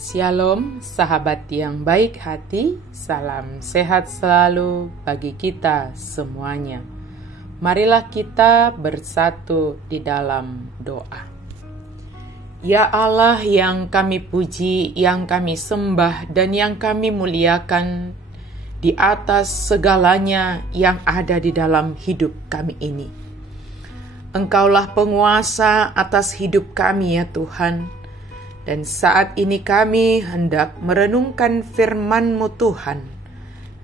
Shalom, sahabat yang baik hati, salam sehat selalu bagi kita semuanya. Marilah kita bersatu di dalam doa. Ya Allah yang kami puji, yang kami sembah, dan yang kami muliakan di atas segalanya yang ada di dalam hidup kami ini. Engkaulah penguasa atas hidup kami ya Tuhan. Dan saat ini kami hendak merenungkan firman-Mu Tuhan.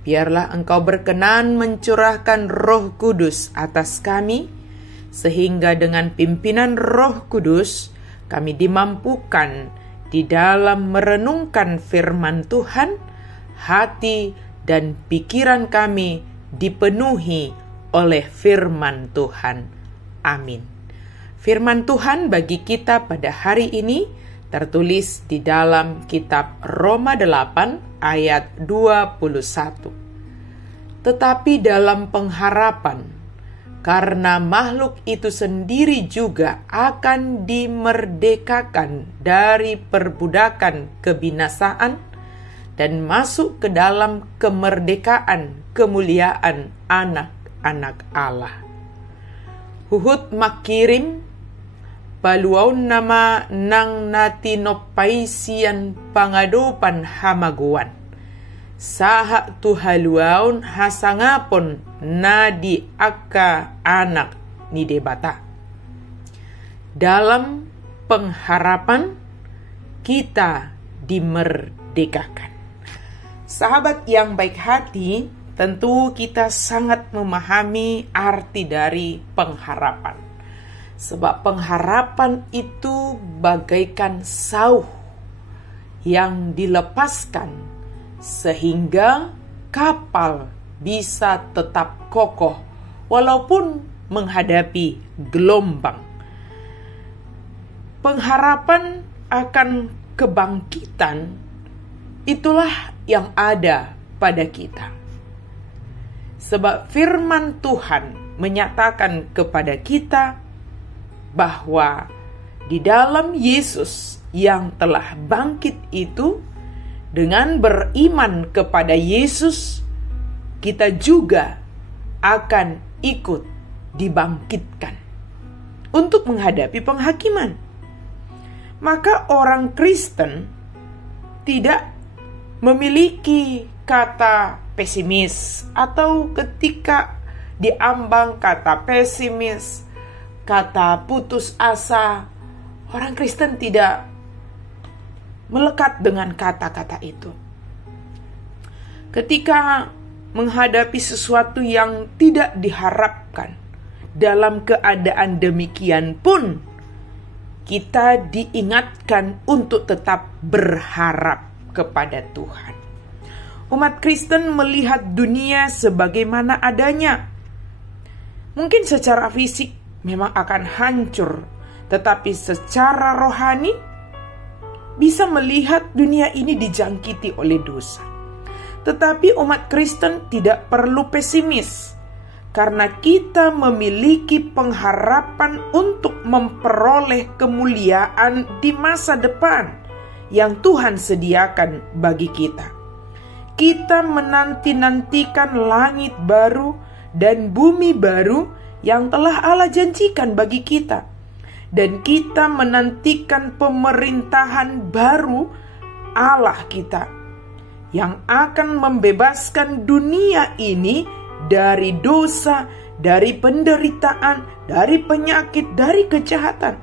Biarlah Engkau berkenan mencurahkan Roh Kudus atas kami, sehingga dengan pimpinan Roh Kudus kami dimampukan di dalam merenungkan firman Tuhan, hati dan pikiran kami dipenuhi oleh firman Tuhan. Amin. Firman Tuhan bagi kita pada hari ini tertulis di dalam kitab Roma 8 ayat 21. Tetapi dalam pengharapan, karena makhluk itu sendiri juga akan dimerdekakan dari perbudakan kebinasaan dan masuk ke dalam kemerdekaan kemuliaan anak-anak Allah. Huhut makirim baluaun nama nang nati nopaisian pangadopan hamaguan. Saha tuhaluaun hasangapon nadi akka anak ni debata. Dalam pengharapan kita dimerdekakan. Sahabat yang baik hati, tentu kita sangat memahami arti dari pengharapan. Sebab pengharapan itu bagaikan sauh yang dilepaskan sehingga kapal bisa tetap kokoh walaupun menghadapi gelombang. Pengharapan akan kebangkitan itulah yang ada pada kita. Sebab firman Tuhan menyatakan kepada kita bahwa di dalam Yesus yang telah bangkit itu, dengan beriman kepada Yesus, kita juga akan ikut dibangkitkan untuk menghadapi penghakiman. Maka orang Kristen tidak memiliki kata pesimis, atau ketika diambang kata pesimis, kata putus asa, orang Kristen tidak melekat dengan kata-kata itu. Ketika menghadapi sesuatu yang tidak diharapkan, dalam keadaan demikian pun kita diingatkan untuk tetap berharap kepada Tuhan. Umat Kristen melihat dunia sebagaimana adanya. Mungkin secara fisik memang akan hancur, tetapi secara rohani bisa melihat dunia ini dijangkiti oleh dosa. Tetapi umat Kristen tidak perlu pesimis, karena kita memiliki pengharapan untuk memperoleh kemuliaan di masa depan yang Tuhan sediakan bagi kita. Kita menanti-nantikan langit baru dan bumi baru yang telah Allah janjikan bagi kita. Dan kita menantikan pemerintahan baru Allah kita, yang akan membebaskan dunia ini dari dosa, dari penderitaan, dari penyakit, dari kejahatan.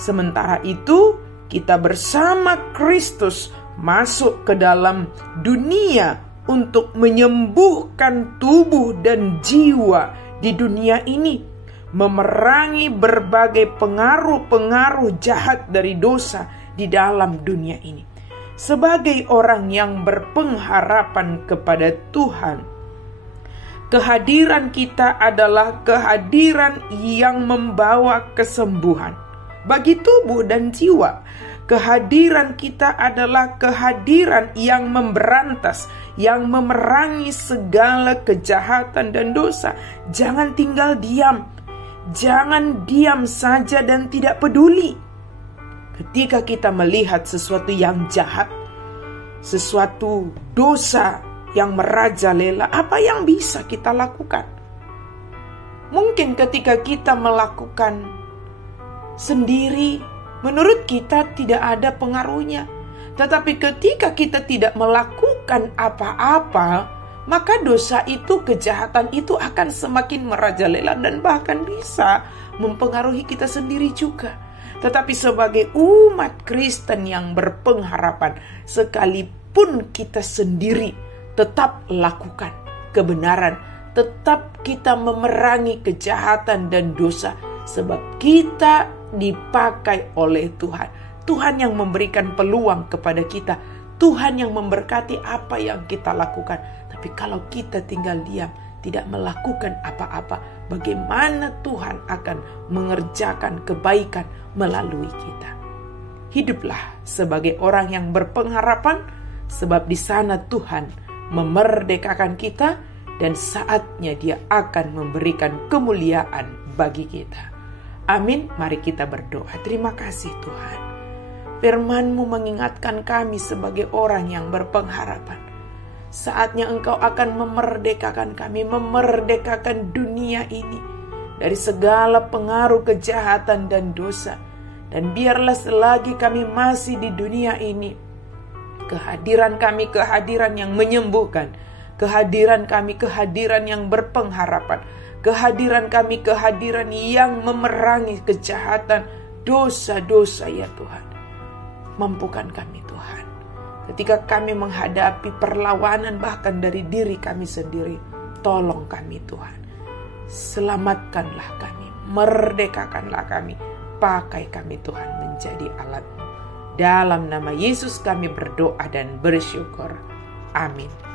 Sementara itu, kita bersama Kristus masuk ke dalam dunia untuk menyembuhkan tubuh dan jiwa di dunia ini, memerangi berbagai pengaruh-pengaruh jahat dari dosa di dalam dunia ini. Sebagai orang yang berpengharapan kepada Tuhan, kehadiran kita adalah kehadiran yang membawa kesembuhan bagi tubuh dan jiwa. Kehadiran kita adalah kehadiran yang memberantas, yang memerangi segala kejahatan dan dosa. Jangan tinggal diam. Jangan diam saja dan tidak peduli. Ketika kita melihat sesuatu yang jahat, sesuatu dosa yang merajalela, apa yang bisa kita lakukan? Mungkin ketika kita melakukan sendiri, menurut kita tidak ada pengaruhnya. Tetapi ketika kita tidak melakukan apa-apa, maka dosa itu, kejahatan itu akan semakin merajalela dan bahkan bisa mempengaruhi kita sendiri juga. Tetapi sebagai umat Kristen yang berpengharapan, sekalipun kita sendiri tetap lakukan kebenaran, tetap kita memerangi kejahatan dan dosa, sebab kita dipakai oleh Tuhan. Tuhan yang memberikan peluang kepada kita, Tuhan yang memberkati apa yang kita lakukan. Tapi kalau kita tinggal diam, tidak melakukan apa-apa, bagaimana Tuhan akan mengerjakan kebaikan melalui kita? Hiduplah sebagai orang yang berpengharapan, sebab di sana Tuhan memerdekakan kita dan saatnya Dia akan memberikan kemuliaan bagi kita. Amin. Mari kita berdoa. Terima kasih Tuhan. Firman-Mu mengingatkan kami sebagai orang yang berpengharapan. Saatnya Engkau akan memerdekakan kami, memerdekakan dunia ini dari segala pengaruh kejahatan dan dosa. Dan biarlah selagi kami masih di dunia ini, kehadiran kami kehadiran yang menyembuhkan, kehadiran kami kehadiran yang berpengharapan, kehadiran kami kehadiran yang memerangi kejahatan, dosa-dosa ya Tuhan. Mampukan kami Tuhan. Ketika kami menghadapi perlawanan bahkan dari diri kami sendiri, tolong kami Tuhan. Selamatkanlah kami, merdekakanlah kami, pakai kami Tuhan menjadi alat-Mu. Dalam nama Yesus kami berdoa dan bersyukur. Amin.